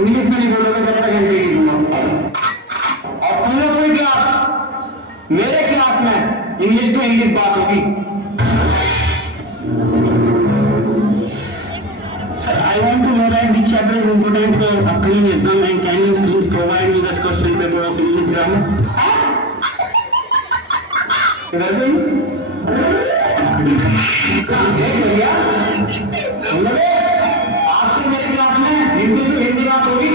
English में नहीं बोलोगे जब तक हिंदी नहीं दूंगा। और सुनो कोई क्लास, मेरे क्लास में इंग्लिश टू इंग्लिश बात होगी। Sir, I want to know that which chapter is important for upcoming exam and can you please provide me that question paper of English grammar? किधर गई? देख भैया, आपसे मेरे क्लास में हिंदी टू हिंदी बात होगी।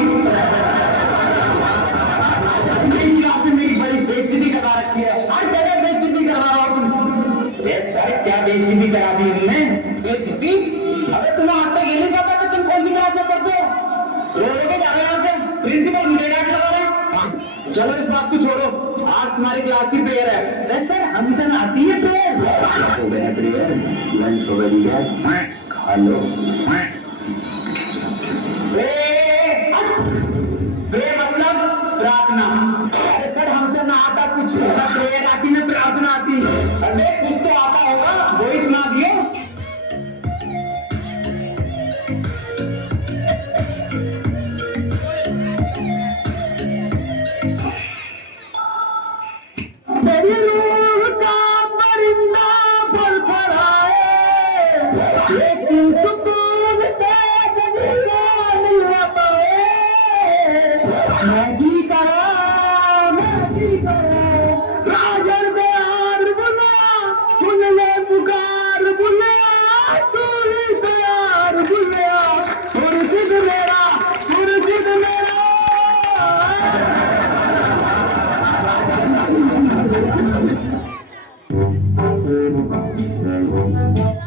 मेरी क्लास में मेरी बड़ी बेइज्जती करा रखी है, हर जगह बेइज्जती करवा रहा हूँ। सर क्या बेइज्जती करा दी उन्होंने? बेइज्जती? अबे तुम्हें आज तक ये नहीं पता कि तुम कौन सी क्लास में पढ़ते हो? रोलोगे जा रहे हो यहाँ से, प्रिंसिपल मुझे डांट लगा रहा है। चलो इस बात को छोड़ो, आज तुम्हारी क्लास की प्रेयर है। सर हमेशा में आती है प्रेयर। हो गया प्रेयर, लंच हो गई है, खा लो। प्रेयर मतलब प्रार्थना। अरे सर हमसे ना आता कुछ, ना प्रेयर आती ना प्रार्थना आती। अरे कुछ तो आता होगा, वही सुना दियो। लेकिन सुकून तेज नहीं आता है। मैगी करो राजन प्यार बुला, सुन ले पुकार बुला, तू ही प्यार बुला, मुर्शिद मेरा, मुर्शिद मेरा।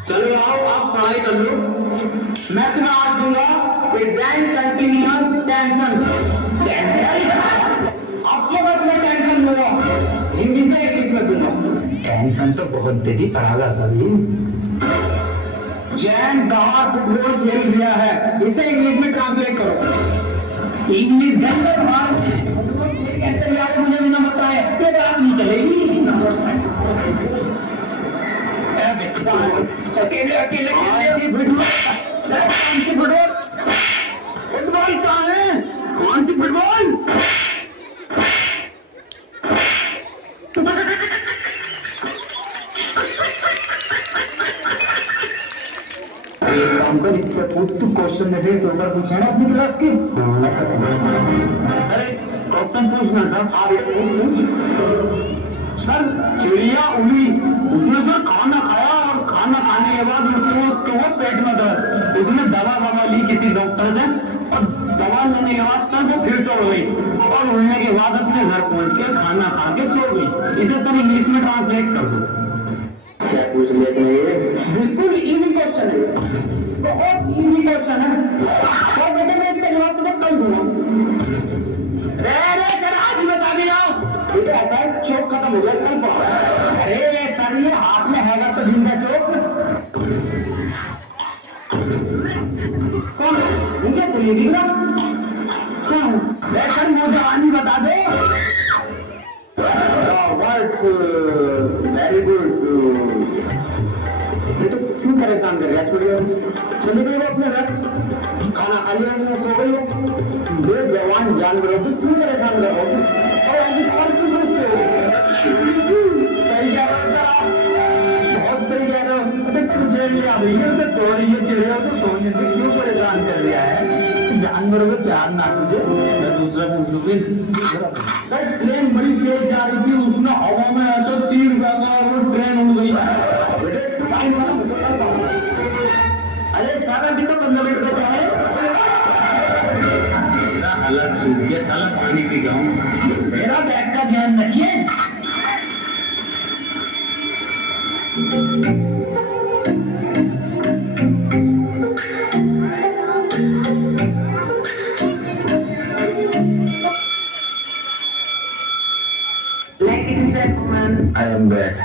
चलो आओ आप पढ़ाई कर लो। मैं तुम्हें आज दूंगा प्रेजेंट कंटिन्यूअस टेंशन। अब जो मैं तुम्हें टेंशन दूंगा हिंदी से इंग्लिश में दूंगा। टेंशन तो बहुत दे दी, पढ़ागा कभी। जैन बाहर फुटबॉल खेल गया है, इसे इंग्लिश में ट्रांसलेट करो। इंग्लिश गंदे बाहर फुटबॉल खेल कैसे गया है मुझे भी ना पता है, ये बात नहीं चलेगी। अकेले अकेले कौन सी फुटबॉल? फुटबॉल कहाँ है? कौन सी फुटबॉल? हमको इससे पूछ तू क्वेश्चन में से पेपर पूछा ना अपनी क्लास के। अरे क्वेश्चन पूछना था आप पूछ। सर चिड़िया उड़ी, उसने सर खाना खाया और खाना खाने के बाद उसके वो पेट में दर्द, उसने दवा ली किसी डॉक्टर से और दवा लेने के बाद सर वो फिर सो गई और उड़ने के बाद अपने घर पहुंच के खाना खा के सो गई। इसे सर इंग्लिश में ट्रांसलेट कर दो। क्या पूछ लिया सर? ये बिल्कुल इजी क्वेश्चन है, बहुत इजी क्वेश्चन है। और बेटे मैं इसका जवाब तुझे कल दूंगा। सर आज ही बता दिया। बेटे ऐसा है चौक खत्म हो गया, कल पढ़ा। अरे सर ये हाथ में हैगा तो जिंदा चौक कौन? मुझे तो नहीं दिख रहा। सर मुझे जवानी बता दे। Very good. बेटे क्यों परेशान कर रहा? छोड़िए, चली गई वो अपने घर, खाना खा लिया, सो गई हो। बेजवान जानवरों को क्यों परेशान कर रहा हो? और ऐसी और क्यों पूछते हो? सही कह रहे हो सर आप, बहुत सही कह रहे हो। चिड़िया भैया से सो रही है, चिड़िया से सोने से क्यों परेशान कर रहा है? जानवरों से प्यार ना तुझे? मैं दूसरा पूछ लूँ। सर ट्रेन बड़ी तेज जा रही थी, उसने हवा में ऐसा तीर फेंका और वो ट्रेन उड़ गई। अरे सारा अभी तो 15 मिनट बचा है। अलग सूख गया साला, पानी पी गया हूँ। मेरा बैग का ध्यान रखिए। ladies and gentlemen. I am back.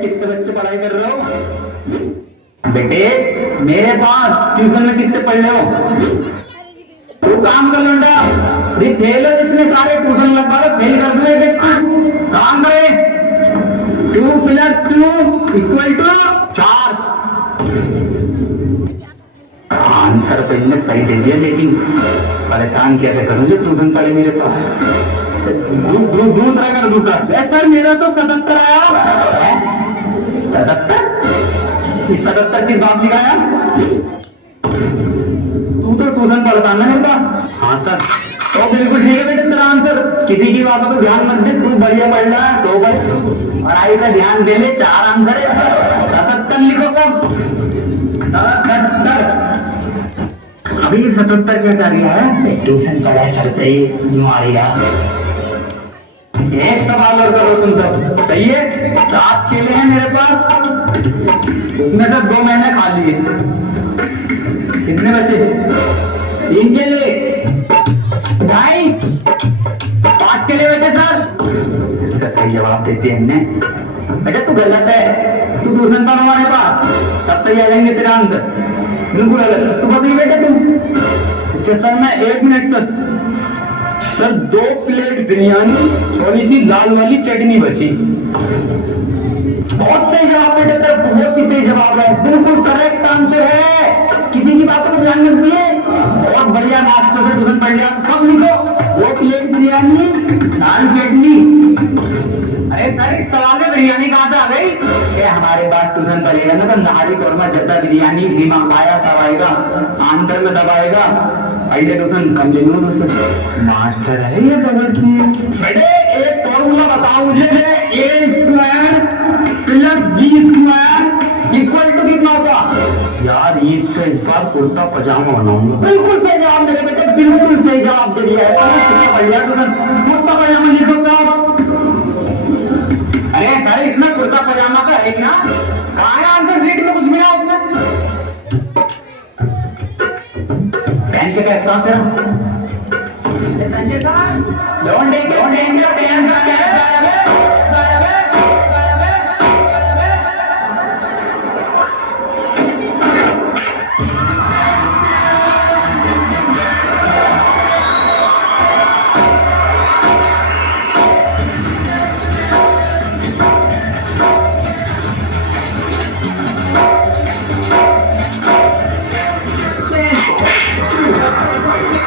कितने बच्चे पढ़ाई कर रहे हो बेटे? मेरे पास ट्यूशन में कितने पढ़ रहे हो? तू काम कर लूंगा, फेल हो जितने सारे ट्यूशन लगवा लो, फेल कर दूंगा एक काम करे। 2 + 2 = 4। आंसर तो इनने सही दे दिया, लेकिन परेशान कैसे करूं जो ट्यूशन पढ़े मेरे पास। दूसरा कर दूसरा। सर मेरा तो 77 आया। 77? इस 77 की बात दिखाया। तू तो ट्यूशन पढ़ता ना मेरे पास। हाँ सर। तो बिल्कुल ठीक है बेटे, तेरा आंसर। किसी की बातों को ध्यान मत दे, तू बढ़िया पढ़ रहा है तो भाई पढ़ाई पे ध्यान दे ले। 4 आंसर है, 77 लिखो सब। 77। अभी 77 कैसे आ गया है? ट्यूशन पढ़ा सर से ही यूं आ रही है। एक सवाल और करो तुम सब, सही है? 7 केले हैं मेरे पास, उसमें से 2 मैंने खा लिए। कितने बचे? 3 केले। भाई 5 केले बचे सर। इसका सही जवाब देते हैं बेटा। तू गलत है, तू ट्यूशन पढ़ हमारे पास, तब सही आ जाएंगे तेरा आंसर। बिल्कुल गलत। तू बताइए बेटा तुम। अच्छा सर मैं 1 मिनट सर 2 प्लेट बिरयानी, थोड़ी सी लाल वाली चटनी बची। बहुत सही जवाब बेटे तेरा, बहुत ही सही जवाब है, बिल्कुल करेक्ट आंसर है। किसी की बातों को ध्यान मत दिए। बहुत बढ़िया, मास्टर से ट्यूशन पढ़ लिया। सब लिखो, 2 प्लेट बिरयानी, दाल चटनी। अरे सर इस सवाल में बिरयानी कहाँ से आ गई? हमारे पास ट्यूशन पढ़ेगा ना तो नारी कौरमा जद्दा बिरयानी दिमाग आया सब आएगा, आंसर में सब आएगा। पहले ट्यूशन कम ले लूँ उससे। मास्टर है ये बेटे। एक फॉर्मूला बताओ मुझे, A² + B² = कितना होगा? यार ईद का इस बार कुर्ता पजामा बनाऊंगा। बिल्कुल सही जवाब मेरे बेटे, बिल्कुल सही जवाब दे दिया है। बढ़िया ट्यूशन। कुर्ता पजामा लिखो साहब। अरे सर इसमें कुर्ता पजामा का है ना? कहाँ है आंसर शीट में? कुछ मिला उसमें? पेन के कहता हूँ तेरा। Don't take your pen. Stand.